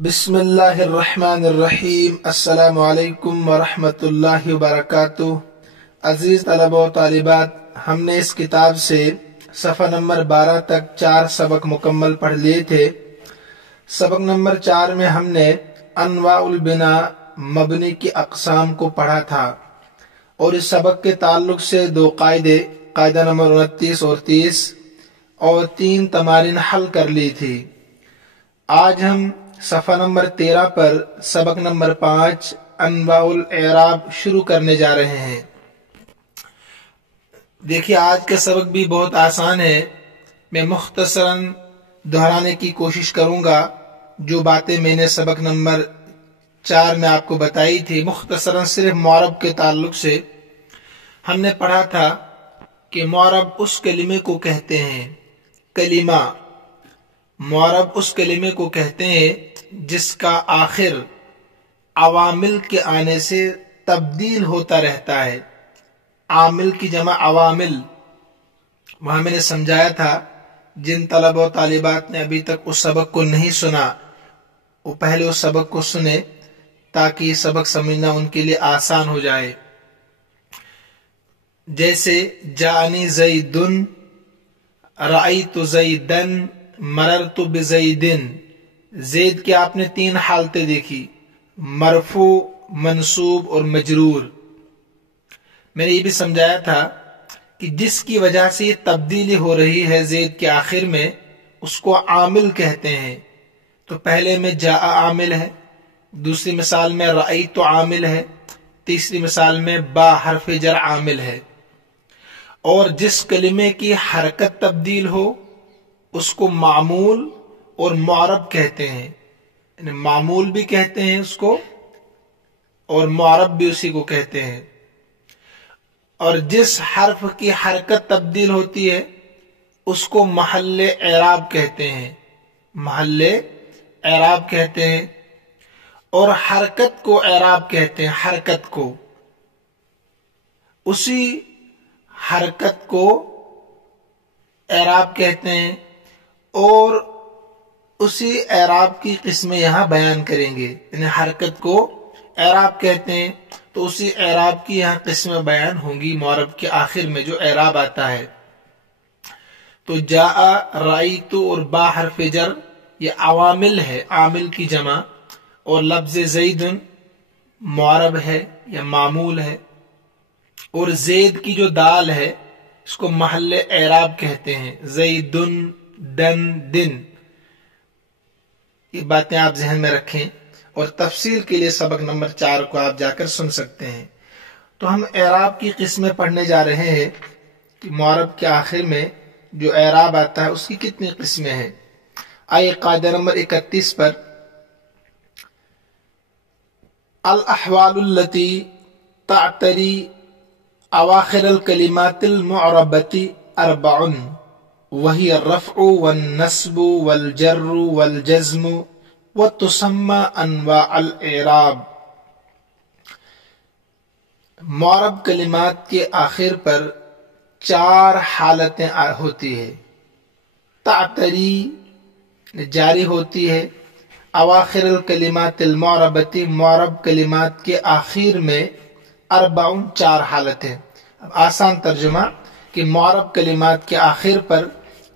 بسم اللہ الرحمن الرحیم۔ السلام علیکم ورحمۃ اللہ وبرکاتہ۔ عزیز طلبہ و طالبات، ہم نے اس کتاب سے صفحہ نمبر 12 تک 4 سبق مکمل پڑھ لیے تھے۔ سبق نمبر 4 میں ہم نے انواع البناء مبنی کی اقسام کو پڑھا تھا، اور اس سبق کے تعلق سے 2 قاعدہ نمبر 29 اور 30 اور 3 تمارین حل کر لی تھی۔ آج ہم صفحہ نمبر 13 پر سبق نمبر 5 انواع الاعراب شروع کرنے جا رہے ہیں۔ دیکھیے، آج کا سبق بھی بہت آسان ہے۔ میں مختصراً دہرانے کی کوشش کروں گا جو باتیں میں نے سبق نمبر 4 میں آپ کو بتائی تھی۔ مختصراً صرف معرب کے تعلق سے ہم نے پڑھا تھا کہ معرب اس کلمے کو کہتے ہیں، کلمہ معرب اس کلمے کو کہتے ہیں جس کا آخر عوامل کے آنے سے تبدیل ہوتا رہتا ہے۔ عامل کی جمع عوامل، وہاں میں نے سمجھایا تھا جن طلبہ و طالبات نے ابھی تک اس سبق کو نہیں سنا وہ پہلے اس سبق کو سنے تاکہ یہ سبق سمجھنا ان کے لیے آسان ہو جائے۔ جیسے جانی زیدن، رأیت زیدن، مررت بزیدن۔ زید کی آپ نے 3 حالتیں دیکھی، مرفوع، منصوب اور مجرور۔ میں نے یہ بھی سمجھایا تھا کہ جس کی وجہ سے یہ تبدیلی ہو رہی ہے زید کے آخر میں، اس کو عامل کہتے ہیں۔ تو پہلے میں جاء عامل ہے، دوسری مثال میں رأیت عامل ہے، تیسری مثال میں با حرف جر عامل ہے۔ اور جس کلمے کی حرکت تبدیل ہو اس کو معمول اور معرب کہتے ہیں، یعنی معمول بھی کہتے ہیں اس کو اور معرب بھی اسی کو کہتے ہیں۔ اور جس حرف کی حرکت تبدیل ہوتی ہے اس کو محل اعراب کہتے ہیں، محل اعراب کہتے ہیں۔ اور حرکت کو اعراب کہتے ہیں، حرکت کو، اسی حرکت کو اعراب کہتے ہیں، اور اسی اعراب کی قسمیں یہاں بیان کریں گے۔ یعنی حرکت کو اعراب کہتے ہیں تو اسی اعراب کی یہاں قسمیں بیان ہوں گی معرب کے آخر میں جو اعراب آتا ہے۔ تو جاء، رأیت اور با حرف جر یہ عوامل ہے، عامل کی جمع، اور لفظ زیدن معرب ہے یا معمول ہے، اور زید کی جو دال ہے اس کو محل اعراب کہتے ہیں، زیدن، دن، دن۔ یہ باتیں آپ ذہن میں رکھیں، اور تفصیل کے لیے سبق نمبر 4 کو آپ جا کر سن سکتے ہیں۔ تو ہم اعراب کی قسمیں پڑھنے جا رہے ہیں کہ معرب کے آخر میں جو اعراب آتا ہے اس کی کتنی قسمیں ہیں۔ آئیے قاعدہ نمبر 31 پر، الاحوال التي تعتری اواخر الکلمات المعربۃ 4، وهي الرفع والنصب والجر والجزم وتسمى انواع الاعراب۔ معرب کلمات کے آخر پر 4 حالتیں ہوتی ہے۔ تعتری جاری ہوتی ہے، اواخر الکلمات المعربۃ معرب کلمات کے آخر میں 4 حالتیں۔ اب آسان ترجمہ کہ معرب کلمات کے آخر پر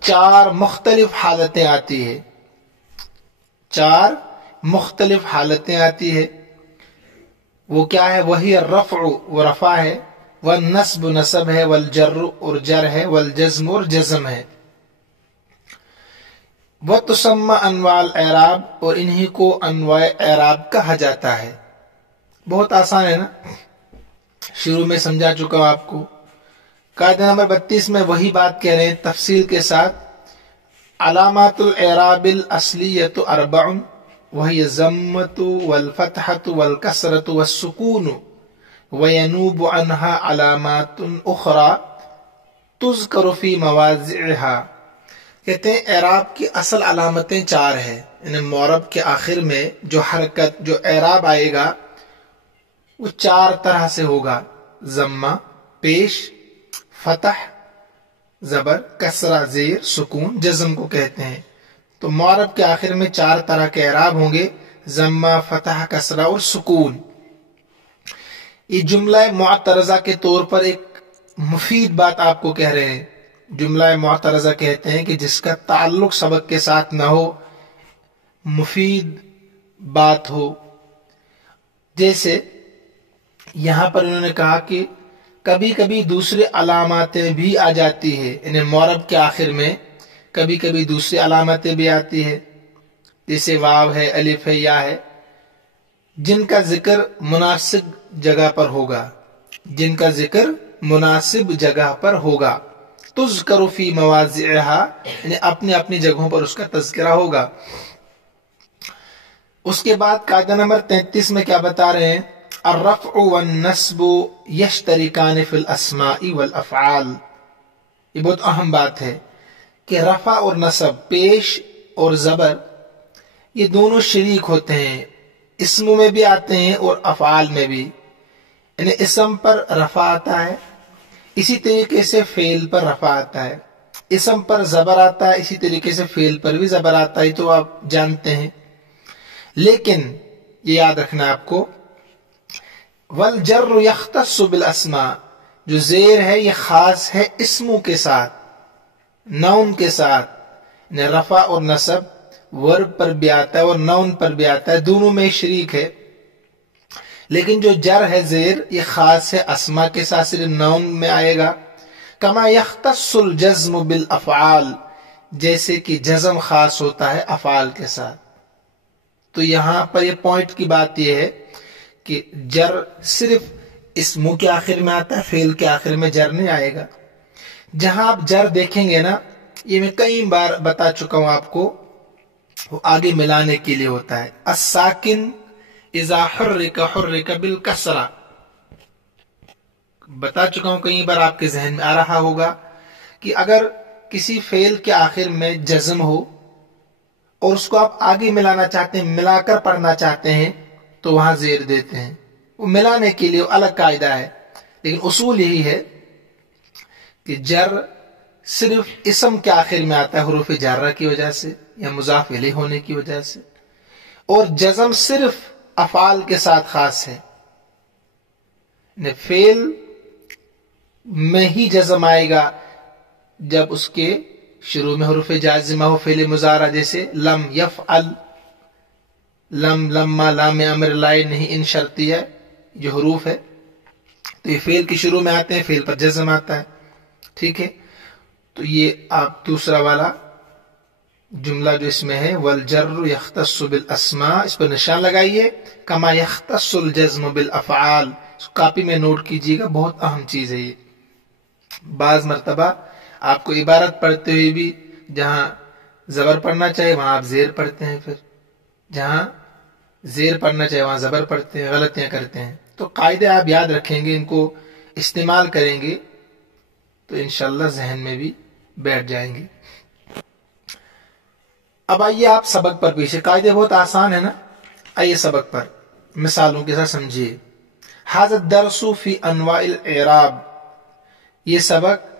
4 مختلف حالتیں آتی ہے، 4 مختلف حالتیں آتی ہے۔ وہ کیا ہے؟ وہی الرفع، وہ رفع ہے، والنصب نصب ہے، والجر اور جر ہے، والجزم اور جزم ہے۔ وتسمى انواع الاعراب، اور انہی کو انواع اعراب کہا جاتا ہے۔ بہت آسان ہے نا، شروع میں سمجھا چکا ہوں آپ کو۔ قاعدہ نمبر 32 میں وہی بات کہہ رہے ہیں تفصیل کے ساتھ۔ علامات الاعراب الاصلیۃ 4، وہی الضمۃ والفتحۃ والکسرۃ والسکون، وینوب عنها علامات اخرى تذکر فی مواضعها۔ کہتے ہیں اعراب کی اصل علامتیں 4 ہیں، یعنی معرب کے آخر میں جو حرکت، جو اعراب آئے گا وہ 4 طرح سے ہوگا: ضمہ پیش، فتح زبر، کسرہ زیر، سکون جزم کو کہتے ہیں۔ تو معرب کے آخر میں 4 طرح کے اعراب ہوں گے: जम्मा, फतह, कसरा और सुकून। ये जुमला मुअतरज़ा के तौर पर एक मुफीद बात आपको कह रहे हैं। जुमला मुअतरज़ा कहते हैं कि जिसका ताल्लुक सबक के साथ न हो, मुफीद बात हो। जैसे यहां पर उन्होंने कहा कि कभी कभी दूसरी अलामतें भी आ जाती है, यानी मौरब के आखिर में कभी कभी दूसरी अलामतें भी आती है, जैसे वाव है, अलिफ है, या है, जिनका जिक्र मुनासिब जगह पर होगा, जिनका जिक्र मुनासिब जगह पर होगा। तुज़करु फी मवाज़िहा, यानी अपनी अपनी जगहों पर उसका तज़किरा होगा। उसके बाद कायदा नंबर 33 में क्या बता रहे हैं? अर्रफ़्उ वन्नस्बु यश्तरिकान फिल अस्माई वल अफ़आल। ये बहुत अहम बात है कि रफ़ा और नसब, पेश और ज़बर, ये दोनों शरीक होते हैं, इस्मों में भी आते हैं और अफ़आल में भी। यानी इस्म पर रफ़ा आता है, इसी तरीके से फेल पर रफ़ा आता है। इस्म पर ज़बर आता है, इसी तरीके से फेल पर भी ज़बर आता है, तो आप जानते हैं। लेकिन ये याद रखना आपको, वल जर्र यख्तस्सु बिल अस्मा, जो जेर है ये खास है इस्मों के साथ, नाउन के साथ। रफ़ा और नसब वर्ब पर भी आता है और नाउन पर भी आता है, दोनों में शरीक है। लेकिन जो जर है जेर, ये खास है अस्मा के साथ, सिर्फ नाउन में आएगा। कमा यख्तस्सुल जज़्म बिल अफ़आल, जैसे कि जज़म खास होता है अफ़आल के साथ। तो यहां पर ये पॉइंट की बात यह है कि जर सिर्फ इस्मों के आखिर में आता है, फेल के आखिर में जर नहीं आएगा। जहां आप जर देखेंगे ना, ये मैं कई बार बता चुका हूं आपको, वो आगे मिलाने के लिए होता है। अस्साकिन इज़ा हुर्रिका बिल कसरा, बता चुका हूं कई बार, आपके जहन में आ रहा होगा कि अगर किसी फेल के आखिर में जज़म हो और उसको आप आगे मिलाना चाहते हैं, मिलाकर पढ़ना चाहते हैं, तो वहां जेर देते हैं। वो मिलाने के लिए अलग कायदा है, लेकिन उसूल यही है कि जर सिर्फ इस्म के आखिर में आता है हुरूफ जारा की वजह से या मुज़ाफ इलैहि होने की वजह से, और जज़म सिर्फ अफ़आल के साथ खास है। फेल में ही जज़म आएगा जब उसके शुरू में हुरूफ जाज़िमा हो, फेल मुज़ारा, जैसे लम यफ़अल, लम, लम्मा, लाम अमर, लाए, नहीं, इन शर्तिया जो हुरूफ है, तो ये फेल के शुरू में आते हैं, फेल पर जज़म आता है। ठीक है, तो ये आप दूसरा वाला जुमला जो इसमें है, वल जर्र यख्तस्सु बिल अस्मा, इस पर निशान लगाइए। कमा यख्तस्सुल जज़्म बिल अफ़आल, कॉपी में नोट कीजिएगा, बहुत अहम चीज है ये। बाज मर्तबा आपको इबारत पढ़ते हुए भी जहां जबर पढ़ना चाहिए वहां आप जेर पढ़ते हैं, फिर जहां जेर पढ़ना चाहिए वहां जबर पढ़ते हैं, गलतियां करते हैं। तो कायदे आप याद रखेंगे, इनको इस्तेमाल करेंगे तो इंशाल्लाह जहन में भी बैठ जाएंगे। अब आइए आप सबक पर पीछे, कायदे बहुत आसान है ना। आइए सबक पर मिसालों के साथ समझिए। हाज़ा दरसु फी अनवाइल एराब, ये सबक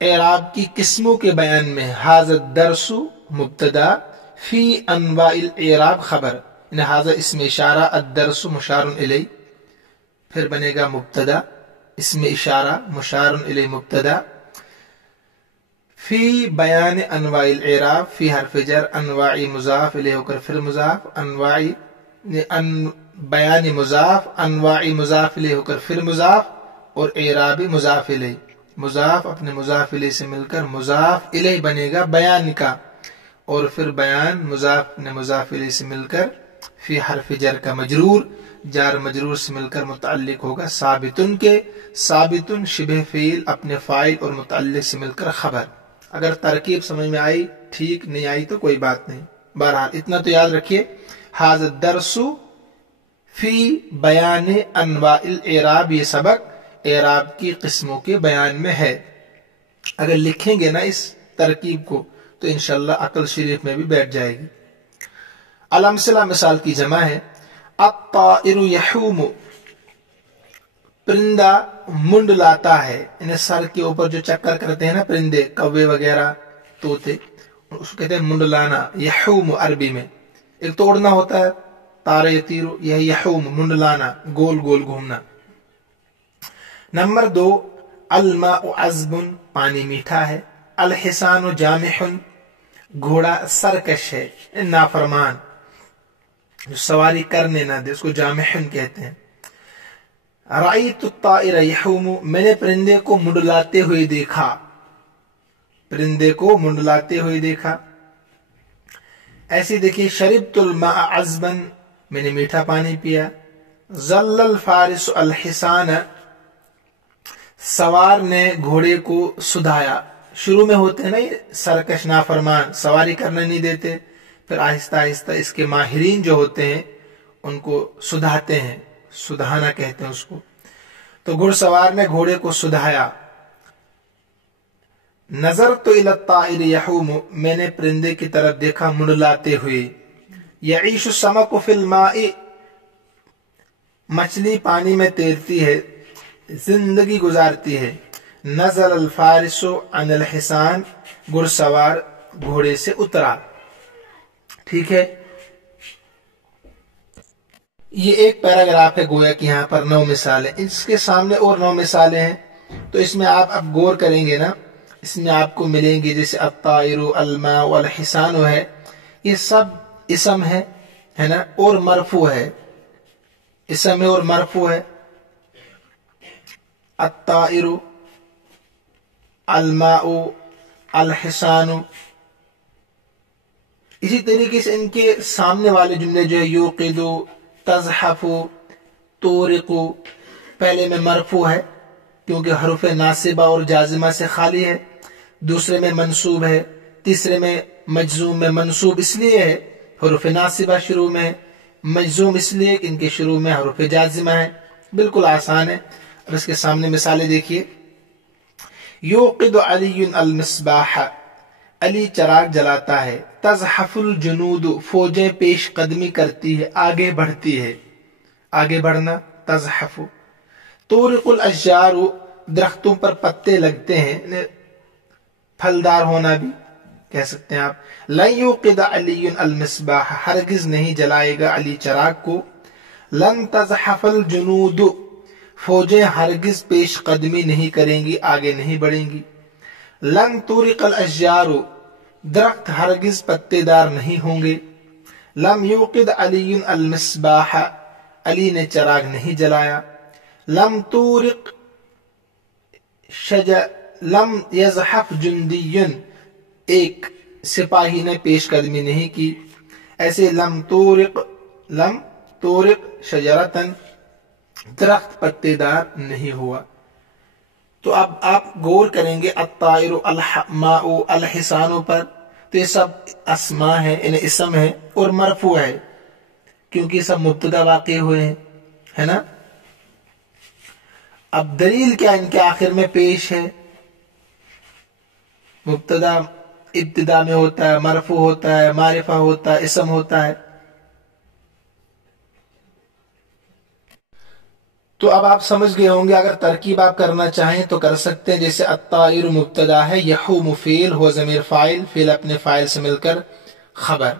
एराब की किस्मों के बयान में है। हाज़ा दरसु मुब्तदा, फी अनवाइल एराब खबर, हाज़ा इसमें इशारा, अद-दरसु मुशारुन इलैहि, फिर बनेगा मुब्तदा, इसमें इशारा, मुशारुन इलैहि मुब्तदा। फी बयान अनवाइल एराब, फी हर्फ जर, अनवाई मुजाफ इलैहि होकर फिर मुजाफ, अनवाई बयान मुजाफ, अनवाई मुजाफ इलैहि होकर फिर मुजाफ, और एराबी मुजाफ इलैहि, मुजाफ अपने मुजाफ इलैहि से मिलकर मुजाफ इलैहि बनेगा बयान का, और फिर बयान मुजाफ अपने मुजाफ इलैहि से मिलकर फी हर्फ जर का मजरूर, जार मजरूर से मिलकर मुतअल्लिक होगा साबितुन के, साबितुन शिबह फ़ील अपने फ़ाइल और मुतअल्लिक से मिलकर खबर। अगर तरकीब समझ में आई ठीक, नहीं आई तो कोई बात नहीं। बहरहाल इतना तो याद रखिए, हाज़ा दरसु फी बयान अनवाइल एराब, ये सबक एराब की किस्मों के बयान में है। अगर लिखेंगे ना इस तरकीब को तो इंशाल्लाह अक्ल शरीफ में भी बैठ जाएगी। अलमसला मिसाल की जमा है, अत्ताइरु यहूमु, परिंदा मुंडलाता है, इन्हें सर के ऊपर जो चक्कर करते हैं ना परिंदे, कौवे वगैरह, तोते, उसको कहते हैं मुंडलाना। यहूमु अरबी में एक तो उड़ना होता है, तारा यतीरु, यह यहूम मुंडलाना, गोल गोल घूमना। नंबर 2, अलमाउ अज़बुन, पानी मीठा है। अल हिसानु जामिहुन, घोड़ा सरकश है, नाफरमान, जो सवारी करने ना दे, उसको जामिहुन कहते हैं। राइतु ताइरा यहूमु, मैंने परिंदे को मुंडलाते हुए देखा, परिंदे को मुंडलाते हुए देखा। ऐसे देखिए, शरिबतुल माअ अज़बन, मैंने मीठा पानी पिया। ज़ल्लल फारिसु अल हिसान, सवार ने घोड़े को सुधाया। शुरू में होते हैं ना ये सरकश नाफरमान, सवारी करने नहीं देते, फिर आहिस्ता आहिस्ता इसके माहिरीन जो होते हैं उनको सुधाते हैं, सुधाना कहते हैं उसको। तो घुड़सवार ने घोड़े को सुधाया। नजर तो इला ताइर यहूम, मैंने परिंदे की तरफ देखा मुंडलाते हुए। यईशु समकु फिल माई, मछली पानी में तैरती है, जिंदगी गुजारती है। नजर अल फारिसु अनिल हिसान, घुड़सवार घोड़े से उतरा। ठीक है, ये एक पैराग्राफ है, गोया कि यहाँ पर 9 मिसालें, इसके सामने और 9 मिसालें हैं। तो इसमें आप अब गौर करेंगे ना, इसमें आपको मिलेंगे जैसे अत्ताइरु, अलमा, अल हिसानु है, ये सब इसम है ना, और मरफू है, इसम है और मरफू है। अत्ताइरु, अलमाउ, अल हिसानु। इसी तरीके से इनके सामने वाले जुमले जो है, यूक़िदु, तज़हफ़ु, तूरिक़ु, पहले में मरफू है क्योंकि हरुफ नासिबा और जाजिमा से खाली है, दूसरे में मंसूब है, तीसरे में मजजूम में मंसूब इसलिए है हरुफ नासिबा शुरू में, मजजूम इसलिए कि इनके शुरू में हरुफ जाजिमा है। बिल्कुल आसान है। अब इसके सामने मिसालें देखिए। यूक़िदु अलीयुन अल मिस्बाह, अली चराग जलाता है। तज़हफ़ुल जुनूद, फौजें पेश कदमी करती है, आगे बढ़ती है, आगे बढ़ना, तज़हफ़ु। तूरिक़ुल अश्जारु, दरख्तों पर पत्ते लगते हैं, फलदार होना भी कह सकते हैं आप। लन यूक़िद अलीयुन अल मिस्बाह, हरगिज नहीं जलाएगा अली चराग को। लन तज़हफ़ल जुनूद, फौजें हरगिज पेश कदमी नहीं करेंगी, आगे नहीं बढ़ेंगी। लन तूरिक़ल अश्जारु, दरख्त हरगिज पत्तेदार नहीं होंगे। लम यूक़िद अलीयुन अल मिस्बाह, अली ने चराग नहीं जलाया। लम तूरिक़ लम यज़हफ़ जुंदियुन, एक सिपाही ने पेश कदमी नहीं की। ऐसे लम तूरिक़ शजरतन, दरख्त पत्तेदार नहीं हुआ। तो अब आप गौर करेंगे अत्ताइरु, अलमाउ, अल हिसानु पर, तो ये सब अस्मा है, इन्हें इसम है और मरफू है क्योंकि सब मुब्तदा वाक़े हुए हैं, है ना। अब दलील क्या इनके आखिर में पेश है, मुब्तदा इब्तिदा में होता है, मरफू होता है, मारिफा होता है, इसम होता है। तो अब आप समझ गए होंगे। अगर तरकीब आप करना चाहें तो कर सकते हैं। जैसे अत्ताइरु मुब्तदा है, यहूमु फ़ील, हुवा ज़मीर फ़ाइल, फ़ील अपने फ़ाइल से मिलकर खबर।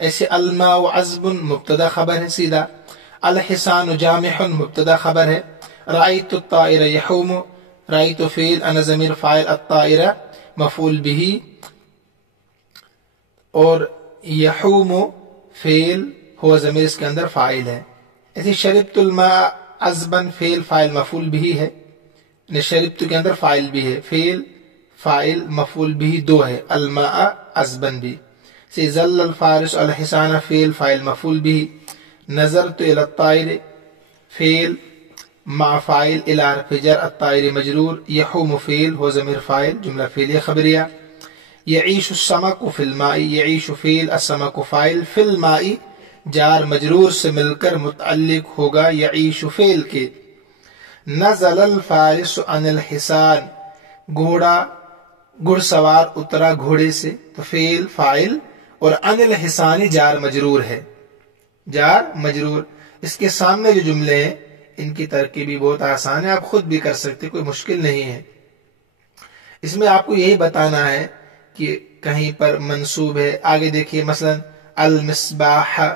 ऐसे अलमाउ अज़बुन मुब्तदा खबर है सीधा। अल हिसानु जामिहुन मुब्तदा खबर है। राइतु ताइरा यहूमु, राइतु फ़ील, अना ज़मीर फ़ाइल, अत्ताइरा मफ़ूल बिही, और यहूमु फ़ील, हुवा ज़मीर इसके अंदर फ़ाइल है। ऐसे शरिबतुल माअ अज़बन, फ़ील फ़ाइल मफ़ूल बिही है, शरिबतु के अंदर फ़ाइल भी है, फ़ील फ़ाइल मफ़ूल बिही 2 है, अलमाअ अज़बन भी। से ज़ल्लल फ़ारिस अल हिसाना, फ़ील फ़ाइल मफ़ूल बिही। नज़रतु इला ताइर, फ़ील मा फ़ाइल, इला हर्फ़ जर, अत्ताइर मजरूर, यहूमु फ़ील, हुवा ज़मीर फ़ाइल, जुमला फ़ीलिया ख़बरिया। यईशु समकु फ़िल माई, यईशु फ़ील, अस्समकु फ़ाइल, फ़िल माई जार मजरूर से मिलकर मुतअल्लिक होगा यईशु फ़ील के। नज़लल फ़ारिसु अनिल हिसान, घुड़सवार उतरा घोड़े से, तो फ़ील फ़ाइल और अनिल हिसानी जार मजरूर है, जार मजरूर। इसके सामने जो जुमले हैं इनकी तरकीब भी बहुत आसान है, आप खुद भी कर सकते, कोई मुश्किल नहीं है। इसमें आपको यही बताना है कि कहीं पर मंसूब है। आगे देखिए, मसलन अल मिस्बाह,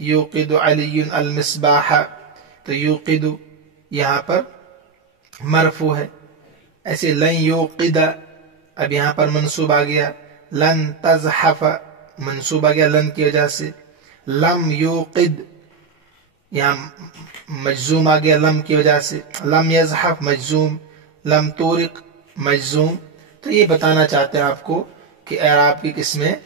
यूक़िदु अली अल-मिस्बाह, तो यूक़िदु यहाँ पर मरफू है। ऐसे लन यूक़िदा, अब यहाँ पर मंसूब आ गया। लन तज़हफ़ मंसूब आ गया लन की वजह से। लम यूक़िद यहाँ मजजूम आ गया लम की वजह से। लम यज़हफ़ मजजूम, लम तूरिक मजजूम। तो ये बताना चाहते हैं आपको कि एराब की किस्में,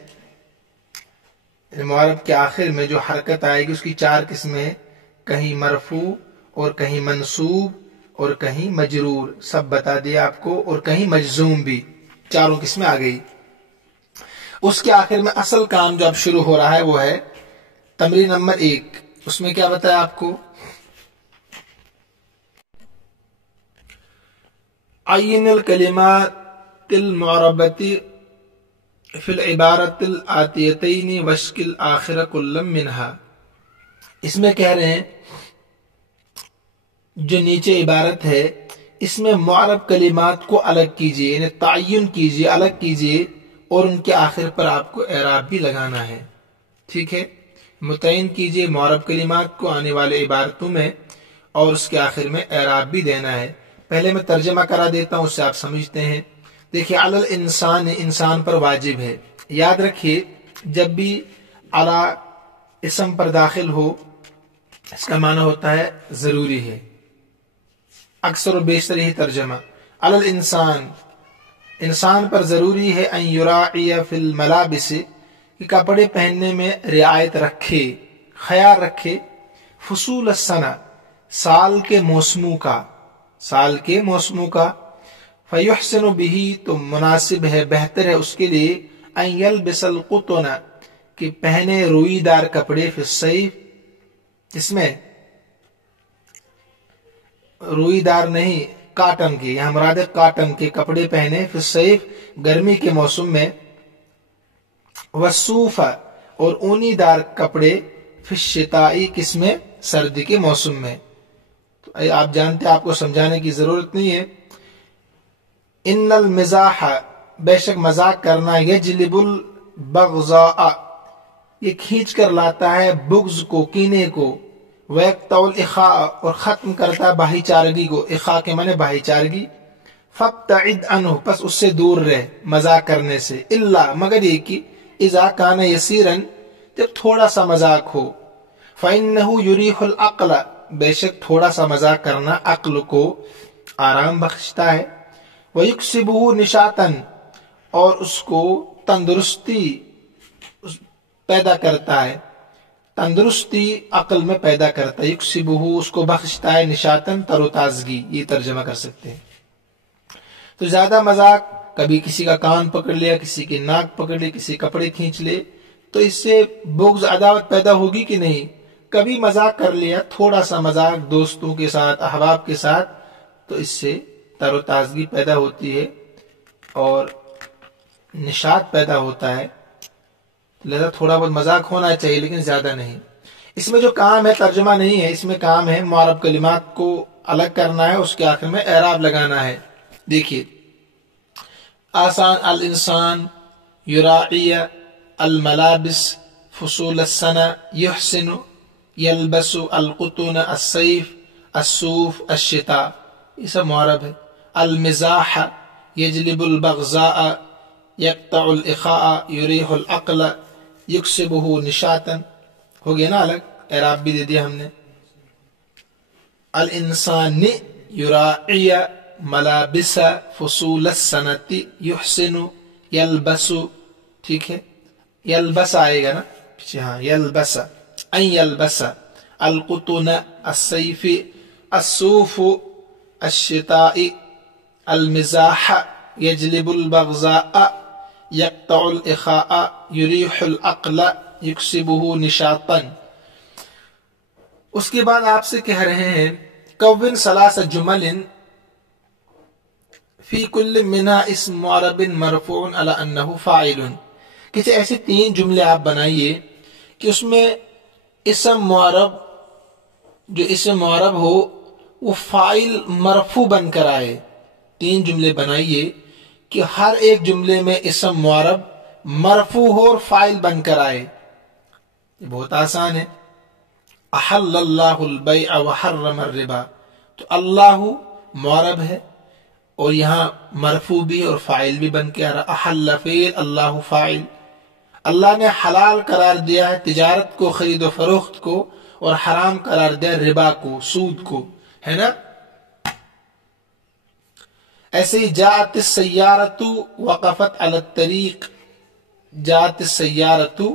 मुअर्रब के आखिर में जो हरकत आएगी उसकी 4 किस्में हैं, कहीं मरफू और कहीं मंसूब और कहीं मजरूर, सब बता दिया आपको, और कहीं मजजूम भी, चारों किस्में आ गई। उसके आखिर में असल काम जो अब शुरू हो रहा है वो है तमरीन नंबर 1। उसमें क्या बताया आपको, अय्यिनुल कलिमातिल मुअर्रबती फिल इबारतिल आतियतैनि वश्किल आखिर कुल्लम मिनहा। इसमें कह रहे हैं जो नीचे इबारत है इसमें मुअर्रब कलिमात को अलग कीजिए, यानी ताय्युन कीजिए, अलग कीजिए, और उनके आखिर पर आपको एराब भी लगाना है। ठीक है, मुतय्यन कीजिए मुअर्रब कलिमात को आने वाले इबारतों में, और उसके आखिर में एराब भी देना है। पहले मैं तर्जमा करा देता हूं, उससे आप समझते हैं। देखिए, अलल इंसान, इंसान पर वाजिब है। याद रखिए, जब भी अला इसम पर दाखिल हो इसका माना होता है जरूरी है, अक्सर और बेशतर यही तर्जमा। अलल इंसान, इंसान पर जरूरी है, अन युराइया फिल मलाबिस, कि कपड़े पहनने में रियायत रखे, ख्याल रखे, फसूल सना, साल के मौसमों का, साल के मौसमों का। फयुहसिनु बिही, तो मुनासिब है, बेहतर है उसके लिए, अन यल्बिसल कुतना, कि पहने रुईदार कपड़े, फिर सैफ, इसमें रुईदार नहीं काटन के, यहां मुराद है काटन के कपड़े पहने, फिर सैफ, गर्मी के मौसम में, वसूफा, और ऊनीदार कपड़े, फिर शिताई, किसमें, सर्दी के मौसम में। तो आप जानते हैं, आपको समझाने की जरूरत नहीं है। इन्नल मिजाह, बेशक मजाक करना, यजलिबुल बग़ज़ा, ये खींच कर लाता है बुग़्ज़ को, कीने को, वयक़तउल इख़ा, और खत्म करता है भाईचारगी को, इख़ा के माने भाईचारगी। फब्तइद अन्हु, बस उससे दूर रहे मजाक करने से, इल्ला, मगर ये कि इज़ा कान यसीरन, जब थोड़ा सा मजाक हो, फ़इन्नहु युरीहुल अक़ल, बेशक थोड़ा सा मजाक करना अक्ल को आराम बख्शता है। वयुक्सिबुहु निशातन, और उसको तंदुरुस्ती पैदा करता है, तंदुरुस्ती अक्ल में पैदा करता है। युक्सिबुहु, उसको बख्शता है, निशातन, तरोताजगी, ये तर्जमा कर सकते हैं। तो ज्यादा मजाक, कभी किसी का कान पकड़ लिया, किसी की नाक पकड़ ली, किसी कपड़े खींच ले, तो इससे बुग़्ज़ अदावत पैदा होगी कि नहीं। कभी मजाक कर लिया, थोड़ा सा मजाक दोस्तों के साथ, अहबाब के साथ, तो इससे तरोताजगी पैदा होती है और निशात पैदा होता है। लिहाजा थोड़ा बहुत मजाक होना चाहिए, लेकिन ज्यादा नहीं। इसमें जो काम है तर्जुमा नहीं है, इसमें काम है मुअर्रब कलिमात को अलग करना है, उसके आखिर में एराब लगाना है। देखिए, आसान, अल इंसान युराइया अल मलाबिस फसूल सना युहसिनु यल्बसु अल कुतुन अस्सैफ अस्सूफ अश्शिता, ये सब मुअर्रब है। अल मिजाह यजलिबुल बग़ज़ा यक़तउल इख़ा युरीहुल अक़ल युक्सिबुहु निशातन, हो गया ना अलग, एराब भी दे दिया हमने। अल इंसानी युराइया मलाबिस फसूल सनती युहसिनु यल्बसु, ठीक है, यल्बस आएगा ना पीछे, हाँ, यल्बस, अन यल्बस अल कुतुन अस्सैफ़ी अस्सूफ़ अश्शिताई अल मिज़ाह यजलिबुल बग़ज़ा यक़तउल इख़ा युरीहुल अक़ल युक्सिबुहु निशातन। उसके बाद आपसे कह रहे हैं कव्विन सलासा जुमलिन फी कुल्ल मिन्हा इस्म मुअर्रबिन मरफ़ूअन अला अन्नहु फ़ाइलुन, किसी ऐसे 3 जुमले आप बनाइए कि उसमें इस्म मुअर्रब, जो इस्म मुअर्रब हो वो फाइल मरफू बनकर आए। 3 जुमले बनाइए कि हर एक जुमले में इस्म मुअर्रब मरफू हो और फाइल बनकर आए। ये बहुत आसान है। अहल्ल अल्लाहुल बैअ व हर्रम अर्रिबा, तो अल्लाह मुअरब है और यहाँ मरफू भी और फाइल भी बन के आ रहा। अहल्ल फ़ेल, अल्लाह फाइल। अल्लाह ने हलाल करार दिया है तिजारत को, खरीद व फरोख्त को, और हराम करार दिया रिबा को, सूद को, है ना। ऐसे ही जात सय्यारतु वक़फ़त अला तरीक, जात सय्यारतु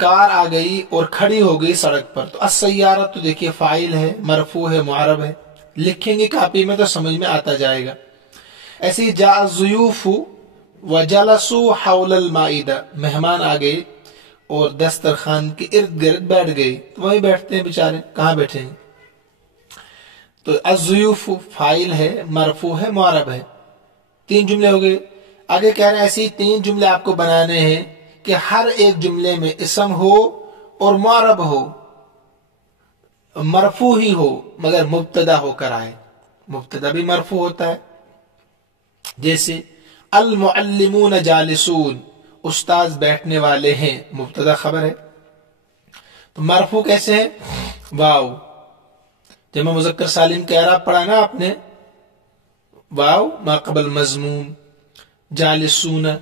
कार आ गई और खड़ी हो गई सड़क पर, तो अस्सय्यारतु देखिए फाइल है, मरफू है, मुअरब है। लिखेंगे कापी में तो समझ में आता जाएगा। ऐसे ही जा ज़ुयूफ़ु व जलसु हौलल माइदा, मेहमान आ गए और दस्तरखान के इर्द गिर्द बैठ गए, तो वहीं बैठते हैं बेचारे, कहाँ बैठेंगे। तो अज़्ज़ुयूफ़ फाइल है, मरफू है, मुअरब है। 3 जुमले हो गए। आगे कह रहे हैं ऐसे ही 3 जुमले आपको बनाने हैं कि हर एक जुमले में इसम हो और मुअरब हो, मरफू ही हो मगर मुब्तदा होकर आए। मुब्तदा भी मरफू होता है, जैसे अल मुअल्लिमून जालिसून, उस्ताद बैठने वाले हैं, मुब्तदा खबर है। तो मरफू कैसे है, वाव, जमा मुज़क्कर सालिम का इराब पढ़ा ना आपने, वाव मा क़बल मज़मूम, जालिसून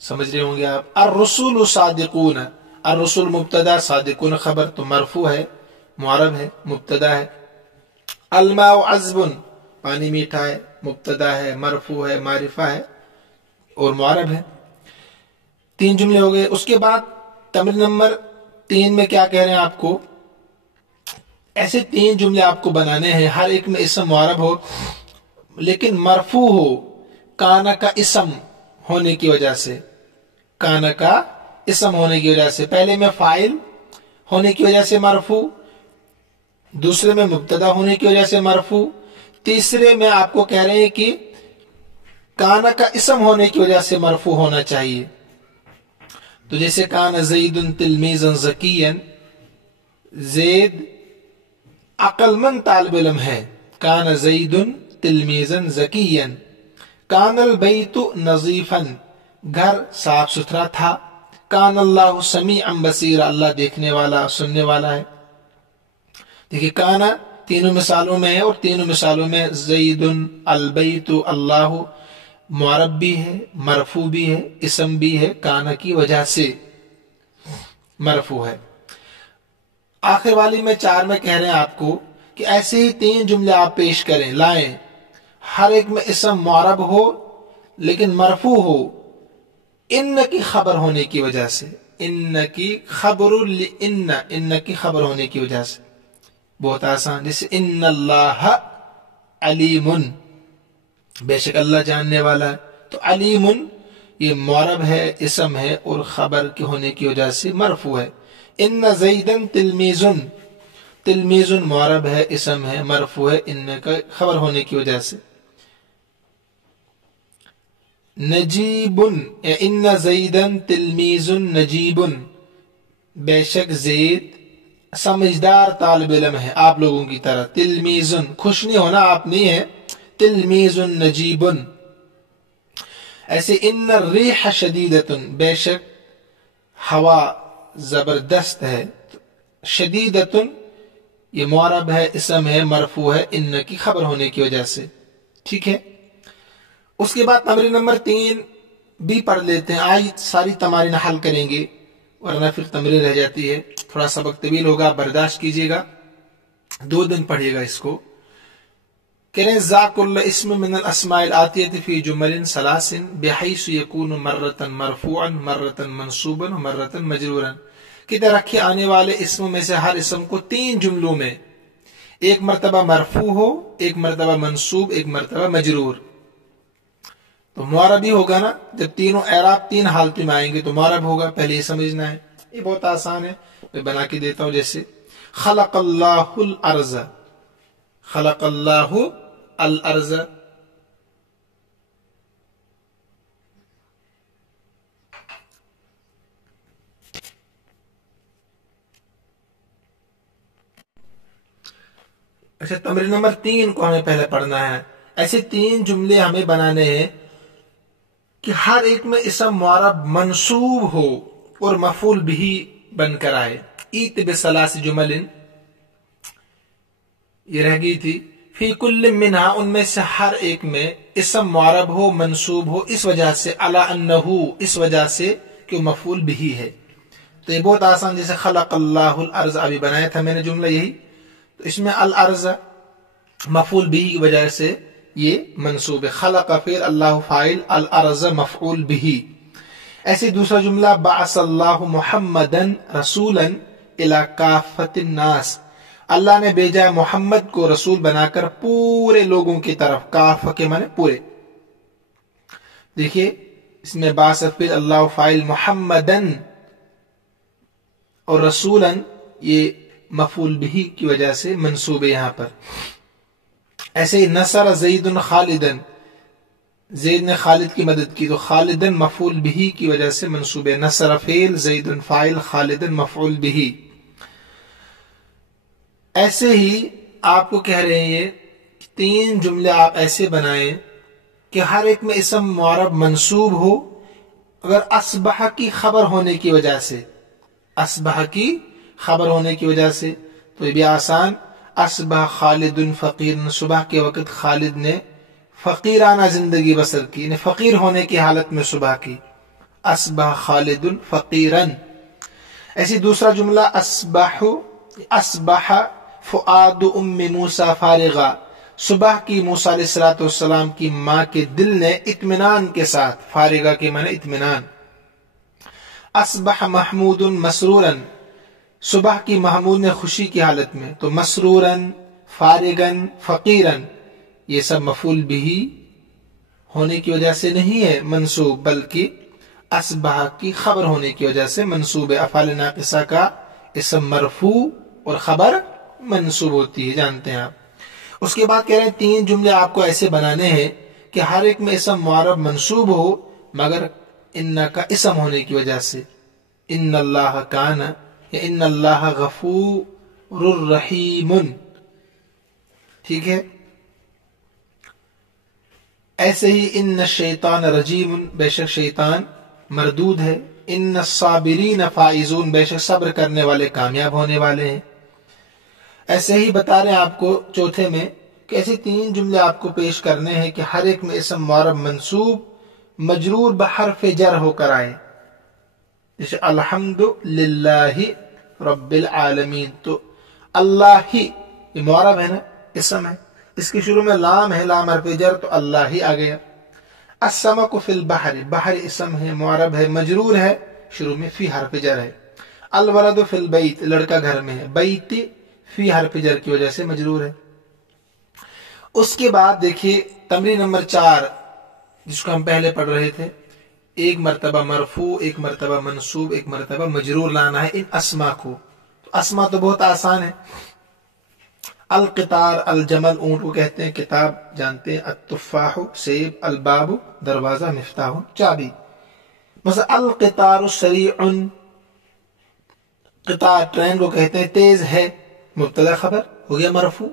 समझ रहे होंगे आप। अर्रसुल सादिकून, अर्रसुल मुब्तदा, सादिकून खबर, तो मरफू है, मुअरब है, मुब्तदा है। अलमाउ अज़बुन, पानी मीठा है, मुब्तदा है, मरफू है, मारिफा है और मुअरब है। 3 जुमले हो गए। उसके बाद तमरीन नंबर 3 में क्या कह रहे हैं आपको, ऐसे 3 जुमले आपको बनाने हैं, हर एक में इसम मुअरब हो लेकिन मरफू हो, काना का इसम होने की वजह से, काना का इसम होने की वजह से। पहले में फाइल होने की वजह से मरफू, दूसरे में मुब्तदा होने की वजह से मरफू, तीसरे में आपको कह रहे हैं कि काना का इसम होने की वजह से मरफू होना चाहिए। तो जैसे काना ज़ैदुन तिलमीज़न ज़कियन, ज़ैद अक्लमंद तालिब इल्म है, काना ज़ैदुन तिलमीज़न ज़कियन। कानल बैतु नज़ीफ़न, घर साफ सुथरा था। कान अल्लाहु समीअन बसीरा, अल्लाह देखने वाला, सुनने वाला है। देखिए काना तीनों मिसालों में है और तीनों मिसालों में ज़ैदुन, अल बैतु, अल्लाहु मुअरब भी है, मरफू भी है, इसम भी है, काना की वजह से मरफू है। आखिर वाली में 4 में कह रहे हैं आपको कि ऐसे ही 3 जुमले आप पेश करें, लाएं, हर एक में इसम मुअरब हो लेकिन मरफू हो इन्न की खबर होने की वजह से, इन्न की खबरुल इन्न, इन्न की खबर होने की वजह से। बहुत आसान, जैसे इन्नल्लाह अलीमुन, बेशक अल्लाह जानने वाला है, तो अलीमुन ये मुअरब है, इसम है और खबर के होने की वजह से मरफू है। इन्न ज़ैदन तिलमीज़ुन, तिलमीज़ुन मुअरब है, इसम है, मरफू है इन्न का खबर होने की वजह से। नजीबुन, इन्न ज़ैदन तिलमीज़ुन नजीबुन, बेशक ज़ैद समझदार तालिब इल्म है आप लोगों की तरह। तिलमीज़ुन, खुश नहीं होना, आप नहीं है, तिलमीज़ुन नजीबुन। ऐसे इन्न रिह शदीदतुन, बेशक हवा जबरदस्त है, शदीदतुन ये मुअरब है, इसम है, मरफू है इन्न की खबर होने की वजह से। ठीक है। उसके बाद तमरीन नंबर 3 भी पढ़ लेते हैं। आज सारी तमारीन हल करेंगे वरना फिर तमरीन रह जाती है, थोड़ा सबक तवील होगा, बर्दाश्त कीजिएगा, 2 दिन पढ़िएगा इसको। कह रहे हैं ज़ाकुल इस्म मिनल अस्माइल आतियति फी जुमलिन सलासिन बिहैसु यकूनु मर्रतन मरफूअन मर्रतन मंसूबन व मर्रतन मजरूरन, कि रखे आने वाले इस्म में से हर इस्म को 3 जुमलों में एक मरतबा मरफू हो, एक मरतबा मंसूब, एक मरतबा मजरूर। तो मुअरब ही होगा ना, जब तीनों एराब 3 हालत में आएंगे तो मुअरब होगा, पहले ये समझना है। ये बहुत आसान है, मैं बना के देता हूं। जैसे खलक़ल्लाहुल अर्ज़, खलक़ल्लाहु अल अर्ज़, अच्छा तमरीन नंबर 3 को हमें पहले पढ़ना है। ऐसे 3 जुमले हमें बनाने हैं कि हर एक में इसम मुअरब मंसूब हो और मफूल भी बनकर आए। ईत बिसलास जुमलिन, ये रह गई थी। फी कुल्ल मिनहा, उनमें से हर एक में इसम मुअरब हो, मंसूब हो, इस वजह से, अला अन्नहु, इस वजह से कि मफूल बिही है। तो ये बहुत आसान, जैसे खलक़ल्लाहुल अर्ज़ अभी बनाया था मैंने जुमला यही, तो इसमें अल अर्ज़ मफूल बिही की वजह से ये मंसूब है। खलक़ फ़िल, अल्लाह फ़ाइल, अल अर्ज़ मफ़ऊल बिही। ऐसे दूसरा जुमला बअसल्लाहु मुहम्मदन रसूलन इला काफ़तिन नास, अल्लाह ने भेजा मोहम्मद को रसूल बनाकर पूरे लोगों की तरफ। काफ के माने पूरे। देखिए इसमें बासफिर अल्लाह फाइल मोहम्मदन और रसूलन ये मफूल बिही की वजह से मंसूब है यहां पर। ऐसे ही नसर ज़ैदुन खालिदन, ज़ैद ने खालिद की मदद की, तो खालिदन मफूल बिही की वजह से मंसूब है। नसर फेल, ज़ैदुन फाइल, खालिदन मफूल बिही। ऐसे ही आपको कह रहे हैं ये 3 जुमले आप ऐसे बनाएं कि हर एक में इसम मुअरब मंसूब हो, अगर अस्बह की खबर होने की वजह से, अस्बह की खबर होने की वजह से, तो ये भी आसान। अस्बह खालिदुन फकीरन, सुबह के वक्त खालिद ने फकीराना जिंदगी बसर की, यानी फकीर होने की हालत में सुबह की। अस्बह खालिदुन फकीरन। ऐसी दूसरा जुमला अस्बह फुआदु उम्मी मूसा फारिगा, सुबह की मूसा अलैहिस्सलाम की माँ के दिल ने इत्मीनान के साथ, फारिगा के माने इत्मीनान। अस्बह महमूदुन मसरूरन, सुबह की महमूद ने खुशी की हालत में, तो मसरूरन, फारिगन, फकीरन ये सब मफूल बिही होने की वजह से नहीं है मंसूब, बल्कि अस्बह की खबर होने की वजह से मंसूब है। अफ़ाल नाक़िसा का इसम मरफू और खबर मंसूब होती है, जानते हैं आप। उसके बाद कह रहे हैं 3 जुमले आपको ऐसे बनाने हैं कि हर एक में इसम मुअरब मंसूब हो, मगर इन्ना का इसम होने की वजह से। इन्नल्लाह काना या इन्नल्लाह गफूरुर रहीमुन, ठीक है। ऐसे ही इन्न शैतान रजीमुन, बेशक शैतान मरदूद है। इन्न साबिरीन फाइजून, बेशक सब्र करने वाले कामयाब होने वाले हैं। ऐसे ही बता रहे हैं आपको चौथे में कि ऐसे 3 जुमले आपको पेश करने हैं कि हर एक में इसम मुअरब मंसूब मजरूर बहरफ जर होकर आए। जैसे अल्हम्दुलिल्लाहि रब्बिल आलमीन, तो अल्लाह ही ये मुअरब है ना, इसम है, इसके शुरू में लाम है, लाम हरफ जर, तो अल्लाह ही आ गया। अस्समकु फिल बहरी, बहर इसम है, मुअरब है, मजरूर है, शुरू में फी हरफ जर है। अल वलदु फिल बैत, लड़का घर में है, बैत फी हरफ जर की वजह से मजरूर है। उसके बाद देखिए तमरीन नंबर 4 जिसको हम पहले पढ़ रहे थे, एक मर्तबा मरफू, एक मर्तबा मंसूब, एक मर्तबा मजरूर लाना है इन अस्मा को। तो अस्मा तो बहुत आसान है। अल क़ितार, अल जमल ऊंट को कहते हैं, किताब जानते हैं, अत्तुफ़ाहु सेब, अल बाबु दरवाजा, मिफ्ताहु चाबी। मसला अल क़ितारु सरीउन, क़ितार ट्रेन को कहते हैं, तेज है, मुब्तदा खबर हो गया मरफू।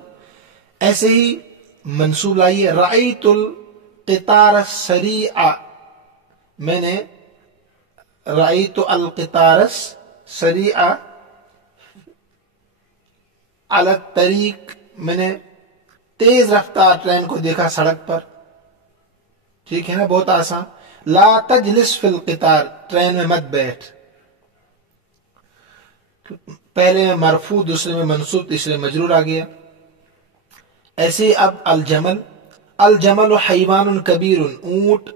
ऐसे ही मंसूब लाइए, रअयतुल क़ितार सरीआ, मैंने रअयतु अल क़ितार सरीआ अल तरीक, मैंने तेज रफ्तार ट्रेन को देखा सड़क पर, ठीक है ना, बहुत आसान। ला तजलिस फिल क़ितार, ट्रेन में मत बैठ। पहले में मरफू, दूसरे में मंसूब, तीसरे में मजरूर आ गया। ऐसे अब अल जमल, अल जमल हैवानुन कबीरुन, ऊंट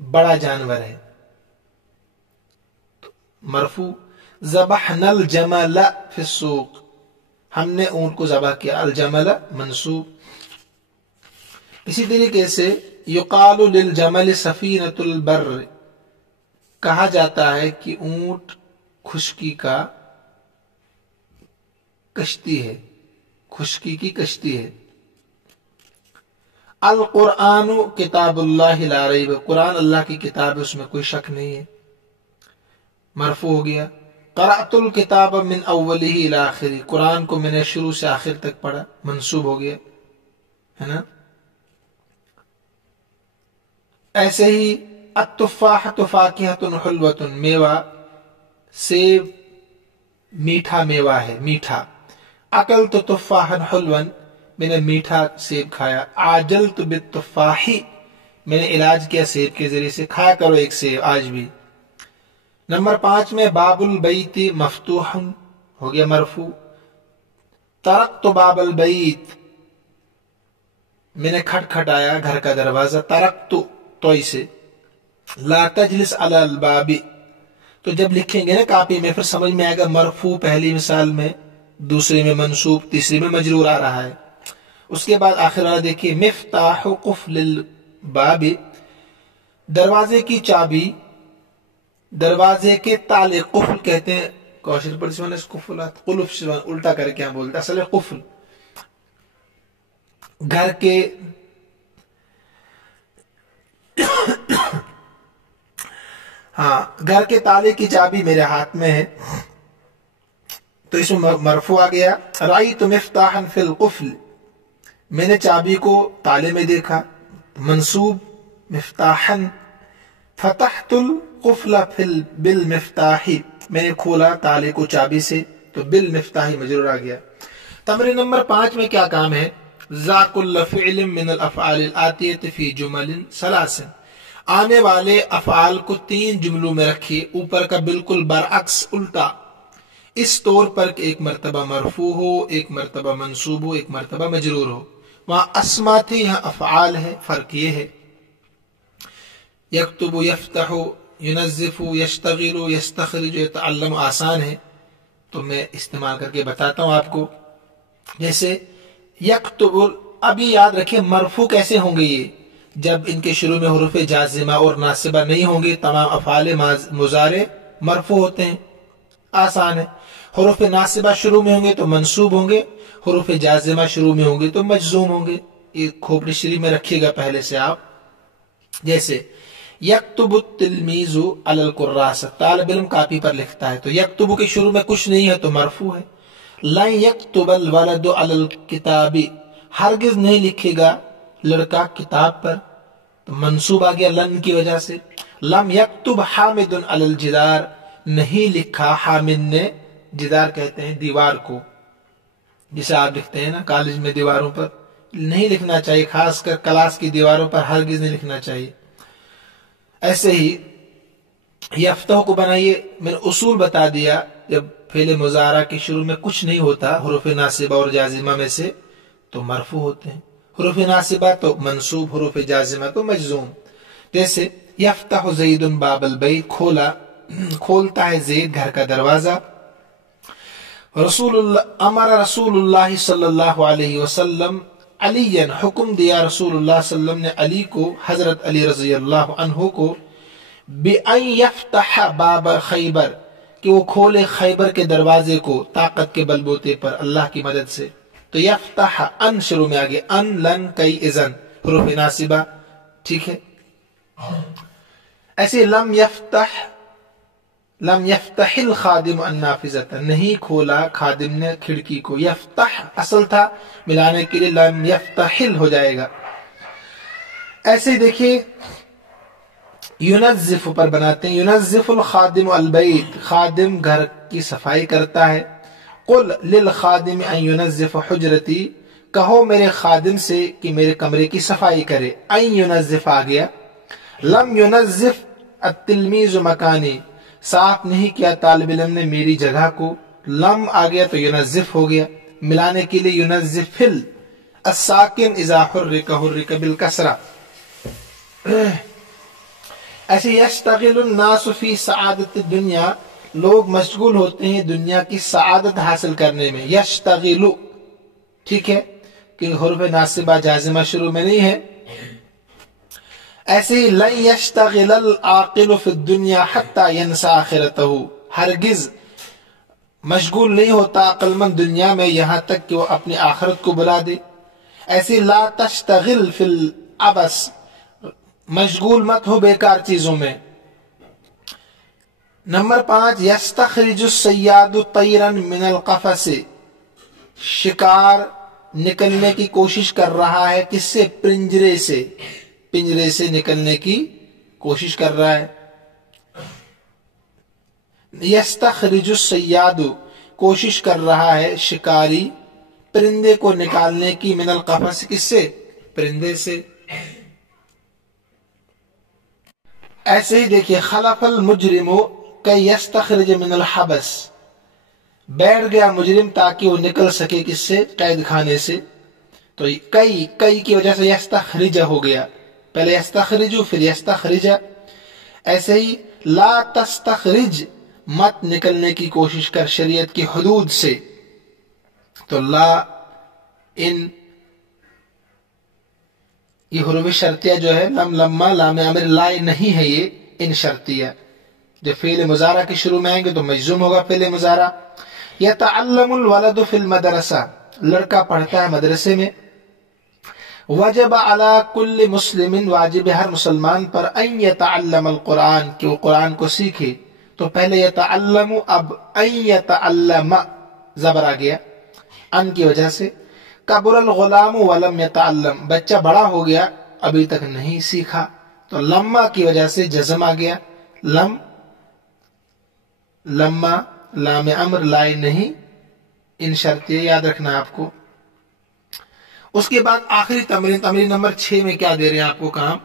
बड़ा जानवर है, मरफू। ज़बहनल जमल फिस्सूक, हमने ऊंट को ज़बह किया, अल जमल मंसूब। इसी तरीके से युकालु लिल जमल सफीनतुल बर्र, कहा जाता है कि ऊंट खुश्की का कश्ती है, खुश्की की कश्ती है। अल कुरानु किताबुल्लाहि ला रैब, कुरान अल्लाह की किताब है, उसमें कोई शक नहीं है, मरफू हो गया। क़रअतुल किताब मिन अव्वलिही इला आखिरी, कुरान को मैंने शुरू से आखिर तक पढ़ा, मंसूब हो गया, है ना। ऐसे ही अत्तुफ़ाहतु फ़ाकिहतुन हुल्वतुन, मेवा सेब मीठा मेवा है, मीठा। अकल तो तुफ़ाहन हुल्वन, मैंने मीठा सेब खाया। आजल तो बित्तुफ़ाही, मैंने इलाज किया सेब के जरिए से। खाया करो एक सेब आज भी। नंबर 5 में बाबुल बैती मफ्तूहन हो गया मरफू। तरक्तु बाबल बैत, मैंने खटखटाया घर का दरवाजा। तरक्तु तो इसे। ला तजलिस अलल बाबी, तो जब लिखेंगे ना कॉपी में फिर समझ में आएगा मरफू पहली मिसाल में, दूसरे में मंसूब, तीसरे में मजरूर आ रहा है। उसके बाद आखिर वाला देखिए, मिफ्ताहु कुफ्लिल बाबी, दरवाजे की चाबी, दरवाजे के ताले। कुफ्ल कहते हैं कौशल पर कुल्फ, उल्टा करके हम बोलते असल कुफ्ल। घर के हाँ, घर के ताले की चाबी मेरे हाथ में है, तो इसमें मरफू आ गया। राई तो मिफ्ताहन फिल कुफ्ल, मैंने चाबी को ताले में देखा। मंसूब मिफ्ताहन। फतहतुल कुफ्ला फिल बिल मिफ्ताही, मैंने खोला ताले को चाबी से, तो बिल मिफ्ताही मजरूर आ गया। तमरीन नंबर 5 में क्या काम है? ज़ाकुल फ़िअल मिनल अफ़आलिल आतियत फ़ी जुमलिन सलासिन, आने वाले अफ़आल को 3 जुमलों में रखिए, ऊपर का बिल्कुल बरअक्स उल्टा, इस तौर पर कि एक मरतबा मरफू हो, एक मरतबा मंसूब हो, एक मरतबा मजरूर हो। वहां अस्मा थे, यहाँ अफ़आल है। फर्क ये है, यक्तुबु यफ्तहु युनज़्ज़िफु यश्तगिलु यस्तखरिजु यतअल्लमु आसान है, तो मैं इस्तेमाल करके बताता हूं आपको। जैसे यक्तुबु, अभी याद रखिए मरफू कैसे होंगे ये, जब इनके शुरू में हुरूफ जाज़िमा और नासिबा नहीं होंगे। तमाम अफ़आल मुज़ारे मरफू होते हैं, आसान है। हुरूफ नासिबा शुरू में होंगे तो मंसूब होंगे, हुरूफ जाज़िमा शुरू में होंगे तो मजज़ूम होंगे। ये खोपड़ी शरी में रखिएगा पहले से आप। जैसे यक्तुबु तिलमीज़ु अलल कुर्रास, तालिब इल्म कॉपी पर लिखता है, तो यक्तुबु के शुरू में कुछ नहीं है तो मरफू है। लन यक्तुबल वलदु अलल किताबी, हरगिज नहीं लिखेगा लड़का किताब पर, तो मंसूब आ गया लन की वजह से। लम यक्तुब हामिदुन अलल जिदार, नहीं लिखा हामिद ने, जिदार कहते हैं दीवार को, जिसे आप लिखते हैं ना कॉलेज में दीवारों पर, नहीं लिखना चाहिए, खासकर क्लास की दीवारों पर हरगिज नहीं लिखना चाहिए। ऐसे ही यफ्तह को बनाइए, मैंने उसूल बता दिया, जब फेले मुजारा के शुरू में कुछ नहीं होता हुरूफ नासिबा और जाजिमा में से, तो मरफू होते हैं। हुरूफ नासिबा तो मंसूब, हुरूफ जाजिमा तो मजजूम। जैसे यफ्तहु ज़ैदुन बाबल बैत, खोला, खोलता है ज़ैद घर का दरवाजा। रसूलुल्लाह सल्लल्लाहु अलैहि वसल्लम अलीयन, हुक्म दिया रसूलुल्लाह सल्लल्लाहु अलैहि वसल्लम ने अली को, हजरत अली रज़ी अल्लाह अन्हु को, बिअन यफ्तह बाब खैबर, कि वो खोले खैबर के दरवाजे को, ताकत के बलबूते पर अल्लाह की मदद से। तो यफ्तह अन शुरू में आ गया, अन लन कई इज़न, हुरूफ नासिबा, ठीक है। ऐसे लम यफ्तहिल खादिम अन्नाफिज़तन, नहीं खोला खादिम ने खिड़की को। यफ्तह असल था, मिलाने के लिए लम यफ्तहिल हो जाएगा। ऐसे देखिए युनज़्ज़िफ पर बनाते हैं, युनज़्ज़िफुल खादिम अल बैत, खादिम घर की सफाई करता है। कुल लिल खादिम अन युनज़्ज़िफ हुजरती, कहो मेरे खादिम से कि मेरे कमरे की सफाई करे। अन युनज़्ज़िफ आ गया। लम युनज़्ज़िफ अत्तिलमीज़ु मकानी, साफ नहीं किया तालिब इल्म ने मेरी जगह को। लम आ गया तो युनज़्ज़िफ हो गया, मिलाने के लिए युनज़्ज़िफिल अस्साकिन इज़ा हुर्रिका बिल कसरा। ऐसे यश्तगिलुन नासु फी सआदत दुनिया, लोग मशगूल होते हैं दुनिया की सआदत हासिल करने में। यश्तगिलु, ठीक है, कि हुरूफ नासिबा जाजिमा शुरू में नहीं है। ऐसे ही लन यश्तगिलल आकिलु फी दुनिया हत्ता यंसा आखिरतहु, हरगिज मशगूल नहीं होता अक्लमंद दुनिया में यहां तक कि वो अपनी आखिरत को बुला दे। ऐसे ला तश्तगिल फिल अबस, मशगूल मत हो बेकार चीजों में। नंबर 5 यस्तखरिजु सय्यादु तैरन मिनल क़फ़स, शिकार निकलने की कोशिश कर रहा है, किससे? पिंजरे से, पिंजरे से निकलने की कोशिश कर रहा है। यस्तखरिजु सय्यादु, کوشش کر رہا ہے شکاری پرندے کو نکالنے کی، من القفس، کس سے؟ پرندے سے۔ ایسے ہی دیکھیے خلف المجرم کی یستخرج من الحبس، بیٹھ گیا مجرم تاکہ وہ نکل سکے کس سے؟ قید خانے سے۔ تو کئی کی وجہ سے یستخرج ہو گیا، پہلے یستخرج پھر یستخرج۔ ایسے ہی لا تستخرج، مت نکلنے کی کوشش کر شریعت کی حدود سے۔ تو لا، ان یہ حروف شرطیہ جو ہے لم، لما، لام امر، لا نہیں ہے یہ ان شرطیہ۔ جب فعل مضارع کے شروع میں آئیں گے تو مجزوم ہوگا فعل مضارع۔ یتعلم الولد فی المدرسہ، لڑکا پڑھتا ہے مدرسے میں۔ وجب علی کل مسلم، واجب ہر مسلمان پر، ان یتعلم القرآن، کہ وہ قرآن کو سیکھے۔ تو پہلے یتعلم، اب ان یتعلم، زبر آ گیا ان کی وجہ سے۔ کبر الغلام ولم یتعلم، بچہ بڑا ہو گیا ابھی تک نہیں سیکھا، تو لما کی وجہ سے جزم آ گیا، لم، لما، لام امر، لائے نہیں، ان شرطیہ یاد رکھنا آپ کو۔ اس کے بعد آخری تمرین نمبر 6 میں کیا دے رہے ہیں آپ کو کام؟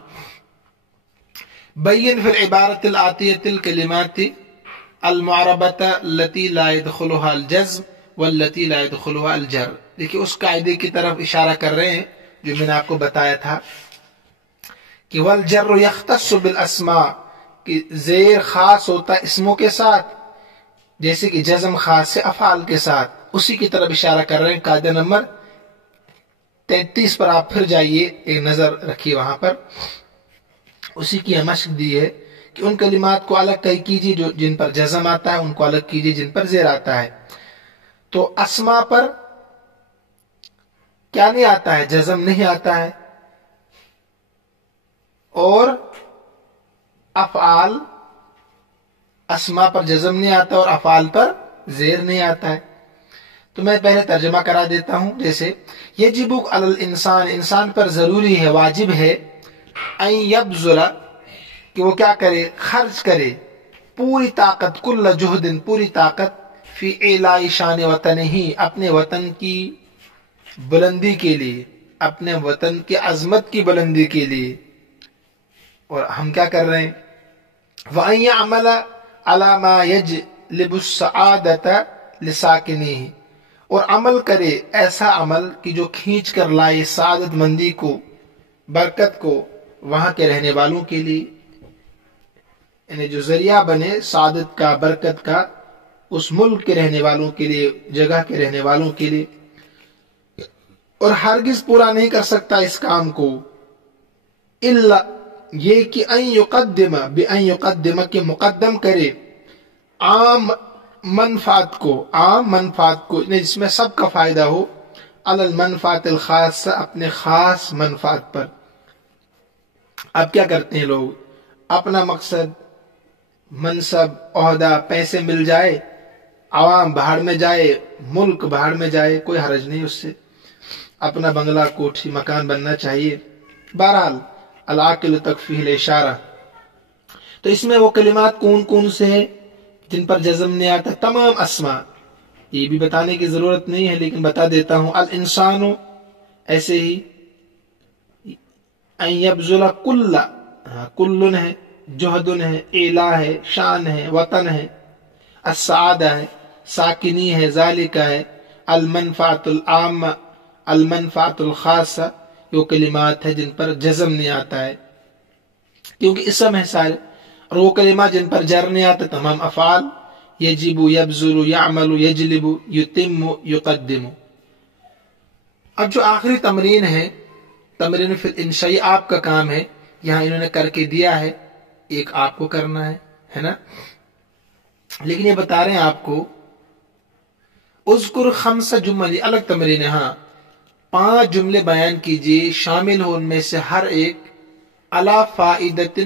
بین فی العبارت الآتیۃ الکلمات المعربۃ التي لا يدخلها الجزم والتي لا يدخلها الجر۔ دیکھیں اس قاعدے کی طرف اشارہ کر رہے ہیں جو میں نے آپ کو بتایا تھا کہ والجر یختص بالاسماء، کہ زیر خاص ہوتا ہے اسموں کے ساتھ، جیسے کہ جزم خاص سے افعال کے ساتھ، اسی کی طرف اشارہ کر رہے ہیں۔ قاعدہ نمبر 33 پر آپ پھر جائیے، ایک نظر رکھیے وہاں پر، اسی کی مشق دی ہے کہ ان کلمات کو الگ کیجیے جو جن پر جزم آتا ہے، ان کو الگ کیجیے جن پر زیر آتا ہے۔ تو اسما پر کیا نہیں آتا ہے؟ جزم نہیں آتا ہے، اور افعال، اسما پر جزم نہیں آتا اور افعال پر زیر نہیں آتا ہے۔ تو میں پہلے ترجمہ کرا دیتا ہوں، جیسے یجب علی الانسان، انسان پر ضروری ہے، واجب ہے، ان یبذل، کہ وہ کیا کرے؟ خرچ کرے، پوری طاقت، کل جہد، پوری طاقت، فی اعلاء شان وطنہ، اپنے وطن کی بلندی کے لیے، اپنے وطن کی عظمت کی بلندی کے لیے۔ اور ہم کیا کر رہے ہیں؟ وَأَن يَعْمَلَ عَلَى مَا يَجْلِبُ السَّعَادَةَ لِسَاكِنِهِ، اور عمل کرے ایسا عمل کہ جو کھینچ کر لائے سعادت مندی کو، برکت کو، وہاں کے رہنے والوں کے لیے، یعنی جو ذریعہ بنے سعادت کا، برکت کا، اس ملک کے رہنے والوں کے لیے، جگہ کے رہنے والوں کے لیے۔ اور ہرگز پورا نہیں کر سکتا اس کام کو الا یہ کہ ان یقدم، بان یقدم، کہ مقدم کرے عام منفعت کو، عام منفعت کو، جس میں سب کا فائدہ ہو، علی المنفعت الخاصہ، اپنے خاص منفعت پر۔ اب کیا کرتے ہیں لوگ؟ اپنا مقصد، منصب، عہدہ، پیسے مل جائے، عوام بہاڑ میں جائے، ملک بہاڑ میں جائے، کوئی حرج نہیں اس سے، اپنا بنگلہ، کوٹھی، مکان بننا چاہیے۔ بہرحال العاقل تکفیہ الاشارہ۔ تو اس میں وہ کلمات کون کون سے ہیں جن پر جزم نہیں آتا؟ تمام اسماء، یہ بھی بتانے کی ضرورت نہیں ہے لیکن بتا دیتا ہوں۔ الانسان، ایسے ہی ان یبذل کل، کل ہے، جہد ہے، اعلا ہے، شان ہے، وطن ہے، السعادہ ہے، ساکنی ہے، ذالک ہے، المنفعت العامہ، المنفعت الخاصہ، یہ کلمات ہیں جن پر جزم نہیں آتا ہے کیونکہ اسم ہے سارے، اور وہ کلمات جن پر جر نہیں آتا تمام افعال، یجب، یبذل، یعمل، یجلب، یتم، یقدم۔ اب جو آخری تمرین ہے، تمرین فی الانشاء، آپ کا کام ہے، یہاں انہوں نے کر کے دیا ہے، ایک آپ کو کرنا ہے نا، لیکن یہ بتا رہے ہیں آپ کو اذکر خمس جمل، الگ تمرین ہے، ہاں 5 جملے بیان کیجئے، شامل ہو ان میں سے ہر ایک علی فائدۃ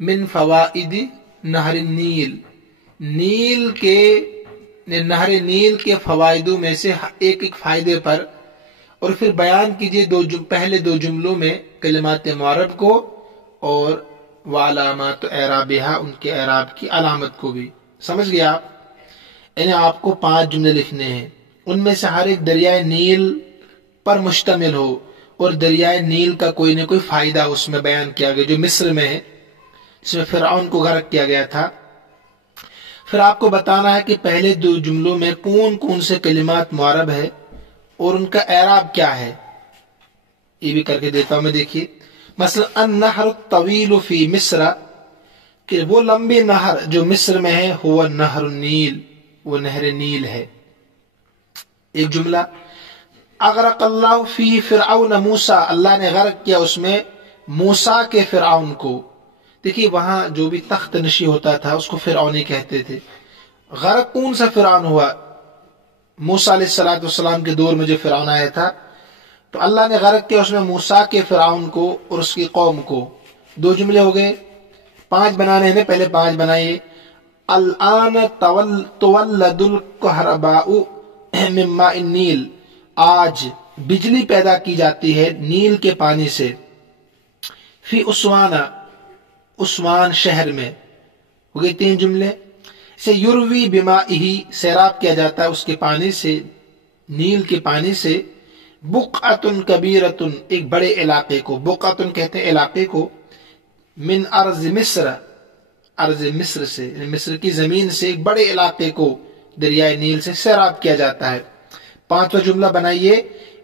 من فوائد نہر النیل، نیل کے، نہر نیل کے فوائدوں میں سے ایک ایک فائدے پر، اور پھر بیان کیجئے پہلے 2 جملوں میں کلمات معرب کو، اور وعلامات اعرابها، ان کے اعراب کی علامت کو بھی۔ سمجھ گیا آپ؟ यानी आपको 5 जुमले लिखने हैं, उनमें से हर एक दरियाए नील पर मुश्तमिल हो और दरियाए नील का कोई न कोई फायदा उसमें बयान किया गया, जो मिस्र में है, जिसमें फिरौन को गर्क किया गया था। फिर आपको बताना है कि पहले 2 जुमलों में कौन कौन से कलिमात मुआरब है और उनका एराब क्या है, ये भी करके देता हूं मैं। देखिए मसलन अन-नहर तवील फी मिस्र, कि वो लंबी नहर जो मिस्र में है, हुवा नहर नील, वो नहर नील है। एक जुमला अगरक़ल्लाहु फी फिरऔन मूसा, अल्लाह ने गर्क किया उसमें मूसा के फिरऔन को। देखिए वहां जो भी तख्त नशी होता था उसको फिरौनी कहते थे। गर्क कौन सा फिरौन हुआ? मूसा अलैहिस्सलाम के दौर में जो फिरौन आया था, तो अल्लाह ने गर्क किया उसमें मूसा के फिरौन को और उसकी कौम को। 2 जुमले हो गए, 5 बनाने हैं, पहले 5 बनाइए। अल-आन तुवल्लदुल कहरबाउ मिम्मा नील, आज बिजली पैदा की जाती है नील के पानी से। फी उस्वाना, उस्मान शहर में। हो गए 3 जुमले। से युरवी बिमाइही, सैराब किया जाता है उसके पानी से, नील के पानी से। बुक़अतुन कबीरतुन, एक बड़े इलाके को, बुक़अतुन कहते हैं इलाके को। मिन अर्ज़ मिस्र, अर्ज़ मिस्र से, मिस्र की जमीन से एक बड़े इलाके को दरियाए नील से सैराब किया जाता है। 5वां जुमला बनाइए।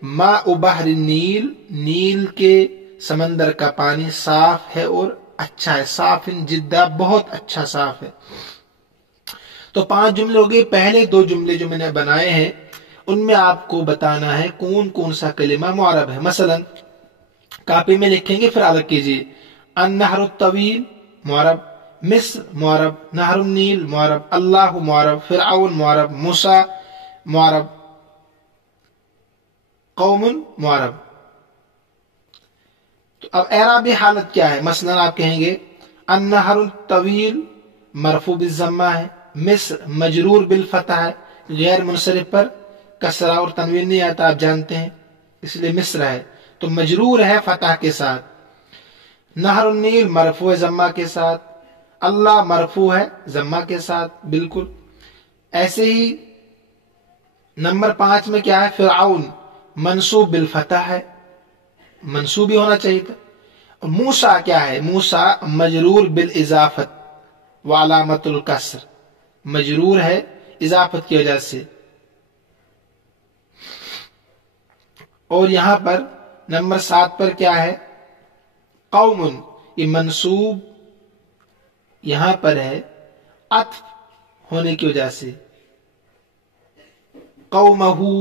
माउ बहर नील, नील के समंदर का पानी साफ है और अच्छा है। साफिन जिद्दा, बहुत अच्छा साफ है। तो 5 जुमले हो गए। पहले 2 जुमले जो मैंने बनाए हैं उनमें आपको बताना है कौन कौन सा कलिमा मुआरब है। मसलन कॉपी में लिखेंगे, फिर अलग कीजिए। अन-नहर तवील मुआरब, मिस्र मुआरब, नहर नील मुआरब, अल्लाह मुआरब, फिरऔन मुआरब, मूसा मुआरब, कौमुन मुआरब। तो अब एराबी हालत क्या है? मसलन आप कहेंगे अन-नहर तवील मरफू बिज़म्मा है, मिस्र मजरूर बिल फतह है, गैर मुनसरिफ पर कसरा और तनवीन नहीं आता, आप जानते हैं, इसलिए मिस्र है, तो मजरूर है फतह के साथ। नहर नील मरफू है जम्मा के साथ, अल्लाह मरफू है जम्मा के साथ, बिल्कुल। ऐसे ही नंबर 5 में क्या है? फिरऔन मंसूब बिल फतह है, मंसूब ही होना चाहिए था। मूसा क्या है? मूसा मजरूर बिल इजाफत व अलामतुल कसर, मजरूर है इजाफत की वजह से। और यहां पर नंबर 7 पर क्या है? कौमुन, ये मंसूब यहां पर है अत्फ होने की वजह से। कौमहू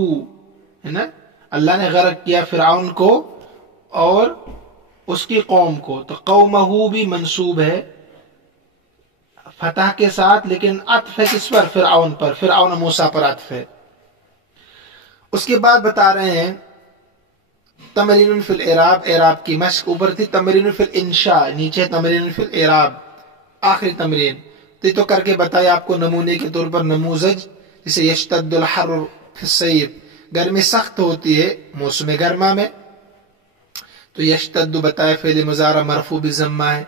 है ना, अल्लाह ने गर्क किया फिरऔन को और उसकी कौम को, तो कौमहू भी मंसूब है फतह के साथ, लेकिन अत्फ है किस पर? फिरऔन पर, फिरऔन मूसा पर अत्फ है। उसके बाद बता रहे हैं तमरीनुन फिल इराब, इराब की मश्क। ऊपर थी तमरीनुन फिल इंशा, नीचे तमरीनुन फिल इराब, आखिरी तमरीन। तो करके बताया आपको नमूने के तौर पर नमूजज, जिसे यश्तद्दुल हर्र फिस्सैफ, गर्मी सख्त होती है मौसम गर्मा में, तो यश्तद्दु बताया फेल मुजारा मरफू बिज़म्मा है।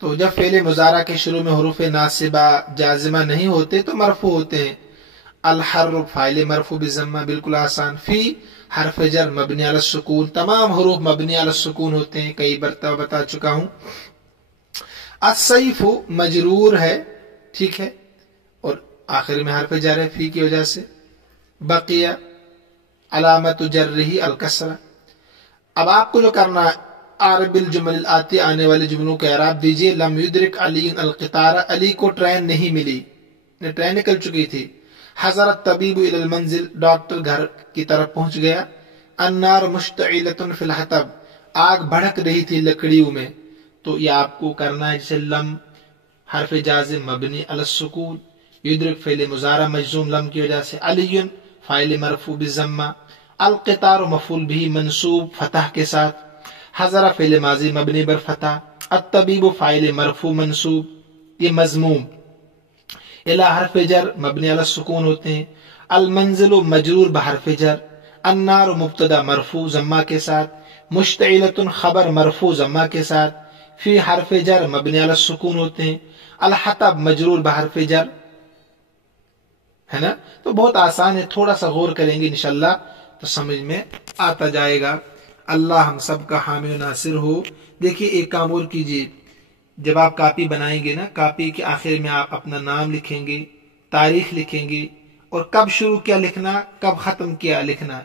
तो जब फेल मुजारा के शुरू में हुरूफ नासिबा जाजिमा नहीं होते तो मरफू होते हैं। अल हर्र फाइल मरफू बिज़म्मा, बिल्कुल आसान। फी हर्फ जर मबनी अला सुकून, तमाम हुरूफ मबनी अला सुकून होते हैं, कई बार बता चुका हूं। अस्सैफ मजरूर है, ठीक है, और आखिर में हर्फ जर है फी की वजह से। बकिया अलामत जर्रिही अल कसरा। अब आपको जो करना है, आरबिल जुमल आती आने वाले जुमलों का इराब दीजिए। लम युद्रिक अली अल क़ितारा, अली को ट्रेन नहीं मिली, ट्रेन निकल चुकी थी। हज़रत तबीब इलल मंजिल, डॉक्टर घर की तरफ पहुंच गया। अन्नार मुश्तइलतुन फिल हतब, आग भड़क रही थी लकड़ियों में। तो ये आपको करना है जैसे लम हरफ जाजिम मबनी अल सुकून, युद्रिक फेल मुजारा मजजूम लम की वजह से, अलीयुन फाइल मरफू बिज़म्मा, अल क़ितार मफूल भी मंसूब फतह के साथ, हज़रा फेल माजी मबनी बर फतह, अत्तबीब फाइल मरफू मंसूब, ये मजमूम। इला हरफ जर मबनी अला सुकून होते हैं। अल मंजिलु मजरूर बहरफ जर, अन्नार मुब्तदा मरफू जम्मा के साथ, मुश्तइलतुन खबर मरफू जम्मा के साथ, फी हरफ जर मबनी अला सुकून होते हैं। अल हतब मजरूर बहरफ जर ہے نا. تو بہت آسان ہے، تھوڑا سا غور کریں گے انشاءاللہ تو سمجھ میں آتا جائے گا. اللہ ہم سب کا حامی و ناصر ہو. دیکھیے ایک کام اور کیجیے، جب آپ کاپی بنائیں گے نا، کاپی کے آخر میں آپ اپنا نام لکھیں گے، تاریخ لکھیں گے، اور کب شروع کیا لکھنا، کب ختم کیا لکھنا.